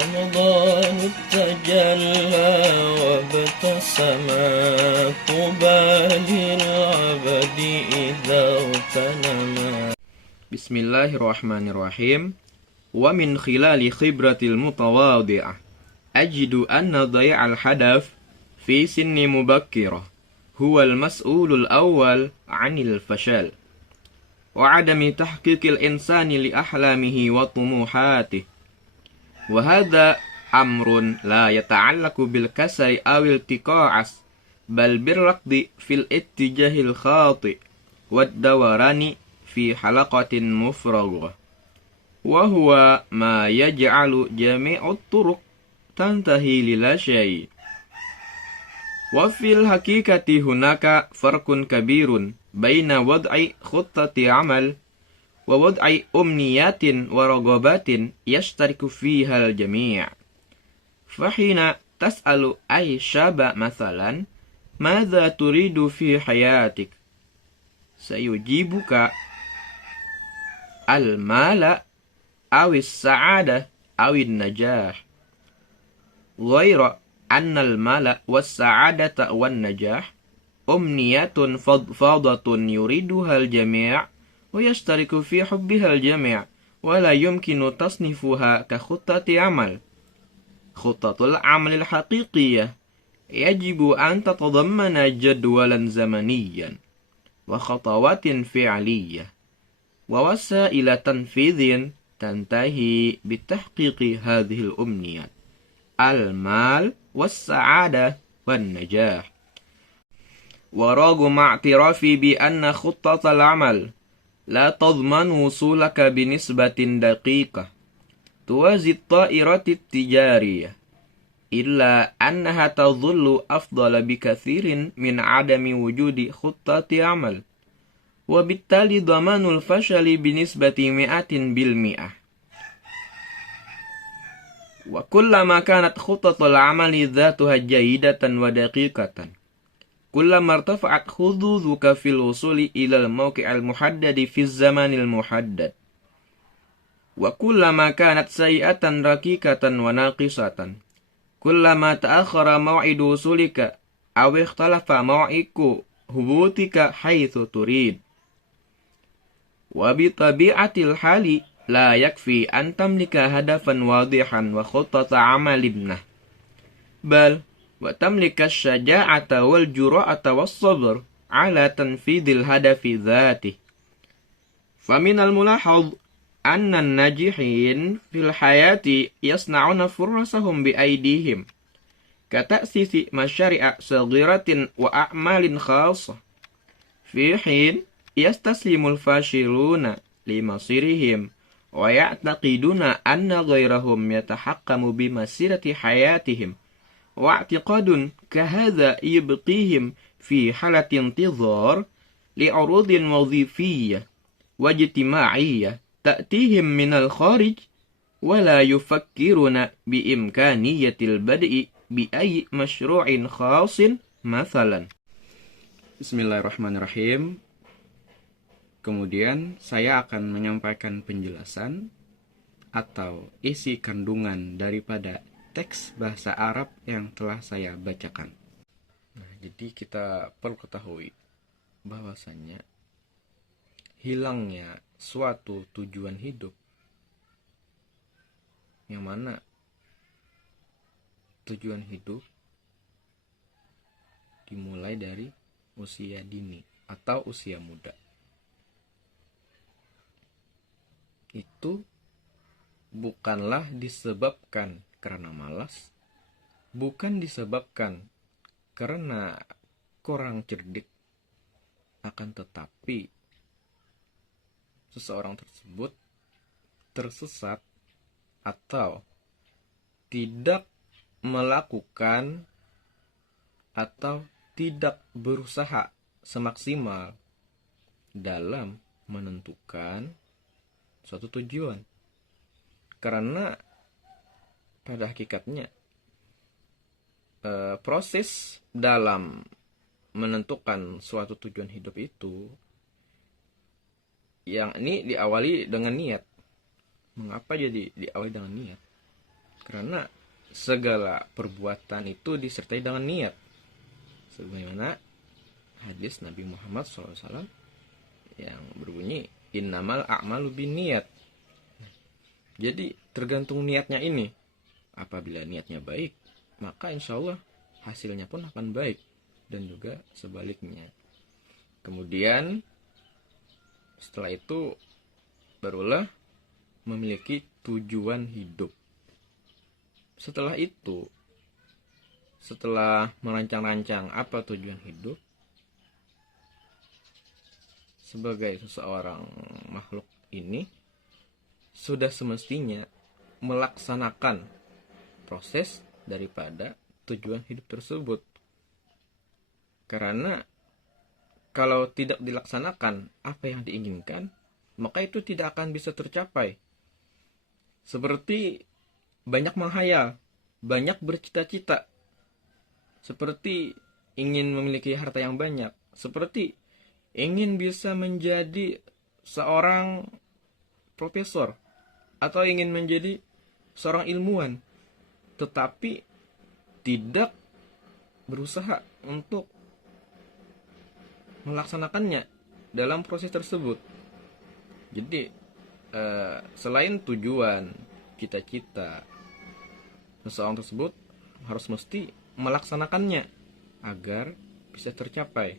رمضان تجلى وابتسم طوبى للعبد إذا اغتنما. بسم الله الرحمن الرحيم. ومن خلال خبرة المتواضع أجد أن ضياع الهدف في سن مبكرة هو المسؤول الأول عن الفشل وعدم تحقيق الإنسان لأحلامه وطموحاته، وهذا أمر لا يتعلق بالكسل أو التقاعس، بل بالركض في الاتجاه الخاطئ والدوران في حلقة مفرغة، وهو ما يجعل جميع الطرق تنتهي للا شيء. وفي الحقيقة هناك فرق كبير بين وضع خطة عمل ووضع أمنيات ورغبات يشترك فيها الجميع. فحين تسأل أي شاب مثلا ماذا تريد في حياتك، سيجيبك المال أو السعادة أو النجاح، غير أن المال والسعادة والنجاح أمنيات فضفاضة يريدها الجميع ويشترك في حبها الجميع، ولا يمكن تصنيفها كخطة عمل. خطة العمل الحقيقية يجب أن تتضمن جدولا زمنيا وخطوات فعلية ووسائل تنفيذ تنتهي بتحقيق هذه الأمنيات: المال والسعادة والنجاح. ورغم اعترافي بأن خطة العمل لا تضمن وصولك بنسبة دقيقة توازي الطائرة التجارية، إلا أنها تظل أفضل بكثير من عدم وجود خطة عمل، وبالتالي ضمان الفشل بنسبة 100%. وكلما كانت خطة العمل ذاتها جيدة ودقيقة، كلما ارتفعت حظوظك في الوصول إلى الموقع المحدد في الزمان المحدد، وكلما كانت سيئة ركيكة وناقصة، كلما تأخر موعد وصولك أو اختلف موعد هبوطك حيث تريد. وبطبيعة الحال لا يكفي أن تملك هدفا واضحا وخطة عمل ابنه، بل وتملك الشجاعة والجرأة والصبر على تنفيذ الهدف ذاته. فمن الملاحظ أن الناجحين في الحياة يصنعون فرصهم بأيديهم كتأسيس مشاريع صغيرة وأعمال خاصة، في حين يستسلم الفاشلون لمصيرهم ويعتقدون أن غيرهم يتحكم بمسيرة حياتهم، واعتقاد كهذا يبقيهم في حالة انتظار لعروض وظيفية واجتماعية تأتيهم من الخارج، ولا يفكرون بإمكانية البدء بأي مشروع خاص مثلا. Bismillahirrahmanirrahim. Kemudian saya akan menyampaikan penjelasan atau isi kandungan daripada teks bahasa Arab yang telah saya bacakan. Nah, jadi kita perlu ketahui bahwasannya hilangnya suatu tujuan hidup, yang mana tujuan hidup dimulai dari usia dini atau usia muda, itu bukanlah disebabkan karena malas, bukan disebabkan karena kurang cerdik, akan tetapi seseorang tersebut tersesat atau tidak melakukan atau tidak berusaha semaksimal dalam menentukan suatu tujuan. Karena pada hakikatnya proses dalam menentukan suatu tujuan hidup itu yang ini diawali dengan niat. Mengapa jadi diawali dengan niat? Karena segala perbuatan itu disertai dengan niat. Sebagaimana hadis Nabi Muhammad SAW yang berbunyi innamal a'malu binniyat. Jadi tergantung niatnya ini. Apabila niatnya baik, maka insya Allah hasilnya pun akan baik. Dan juga sebaliknya. Kemudian setelah itu barulah memiliki tujuan hidup. Setelah itu, setelah merancang-rancang apa tujuan hidup, sebagai seseorang makhluk ini sudah semestinya melaksanakan proses daripada tujuan hidup tersebut. Karena kalau tidak dilaksanakan apa yang diinginkan, maka itu tidak akan bisa tercapai. Seperti banyak menghayal, banyak bercita-cita, seperti ingin memiliki harta yang banyak, seperti ingin bisa menjadi seorang profesor, atau ingin menjadi seorang ilmuwan, tetapi tidak berusaha untuk melaksanakannya dalam proses tersebut. Jadi selain tujuan, cita-cita, seseorang tersebut harus mesti melaksanakannya agar bisa tercapai.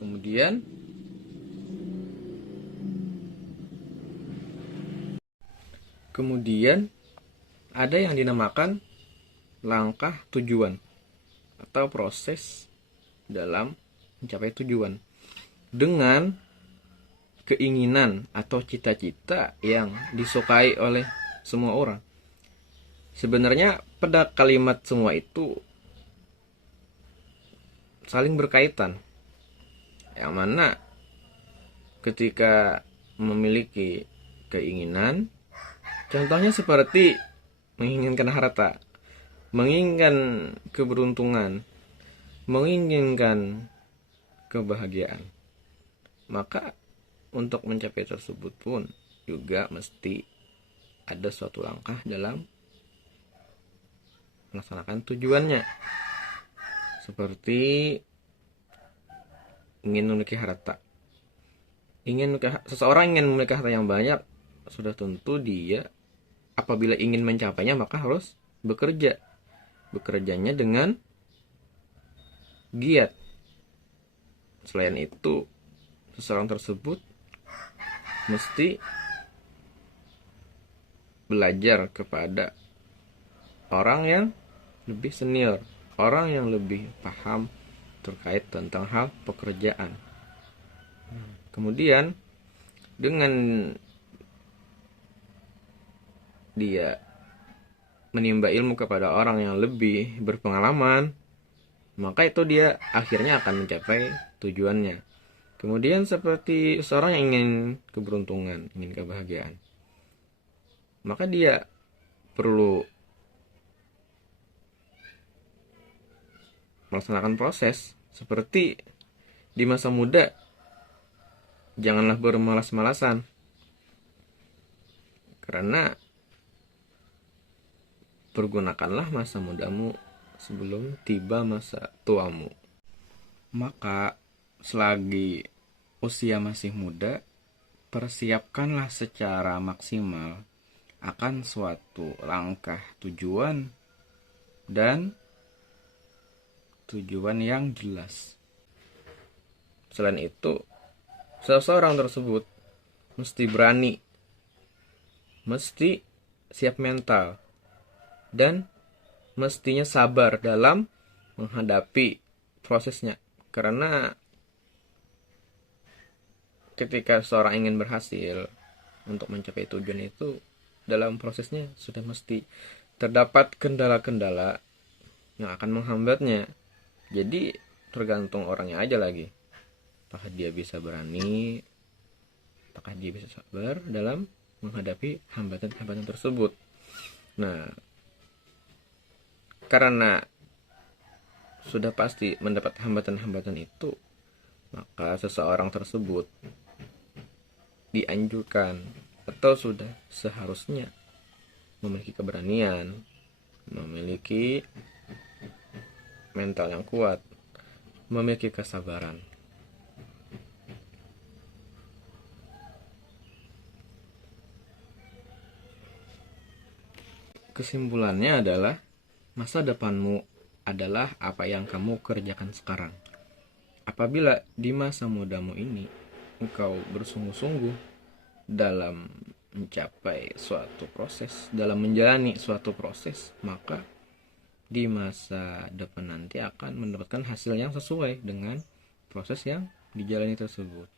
Kemudian ada yang dinamakan langkah tujuan atau proses dalam mencapai tujuan dengan keinginan atau cita-cita yang disukai oleh semua orang. Sebenarnya pada kalimat semua itu saling berkaitan. Yang mana ketika memiliki keinginan, contohnya seperti menginginkan harta, menginginkan keberuntungan, menginginkan kebahagiaan, maka untuk mencapai tersebut pun juga mesti ada suatu langkah dalam melaksanakan tujuannya. Seperti ingin memiliki harta. Seseorang ingin memiliki harta yang banyak, sudah tentu dia apabila ingin mencapainya maka harus bekerja. Bekerjanya dengan giat. Selain itu, seseorang tersebut mesti belajar kepada orang yang lebih senior, orang yang lebih paham terkait tentang hal pekerjaan. Kemudian dengan dia menimba ilmu kepada orang yang lebih berpengalaman, maka itu dia akhirnya akan mencapai tujuannya. Kemudian seperti seorang yang ingin keberuntungan, ingin kebahagiaan, maka dia perlu melaksanakan proses. Seperti di masa muda, janganlah bermalas-malasan, karena pergunakanlah masa mudamu sebelum tiba masa tuamu. Maka selagi usia masih muda, persiapkanlah secara maksimal akan suatu langkah tujuan dan tujuan yang jelas. Selain itu, seseorang tersebut mesti berani, mesti siap mental, dan mestinya sabar dalam menghadapi prosesnya. Karena ketika seorang ingin berhasil untuk mencapai tujuan itu, dalam prosesnya sudah mesti terdapat kendala-kendala yang akan menghambatnya. Jadi tergantung orangnya aja lagi, apakah dia bisa berani, apakah dia bisa sabar dalam menghadapi hambatan-hambatan tersebut. Nah, karena sudah pasti mendapat hambatan-hambatan itu, maka seseorang tersebut dianjurkan atau sudah seharusnya memiliki keberanian, memiliki mental yang kuat, memiliki kesabaran. Kesimpulannya adalah masa depanmu adalah apa yang kamu kerjakan sekarang. Apabila di masa mudamu ini engkau bersungguh-sungguh dalam mencapai suatu proses, dalam menjalani suatu proses, maka di masa depan nanti akan mendapatkan hasil yang sesuai dengan proses yang dijalani tersebut.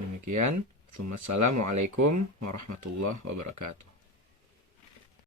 Demikian. Assalamualaikum warahmatullahi wabarakatuh.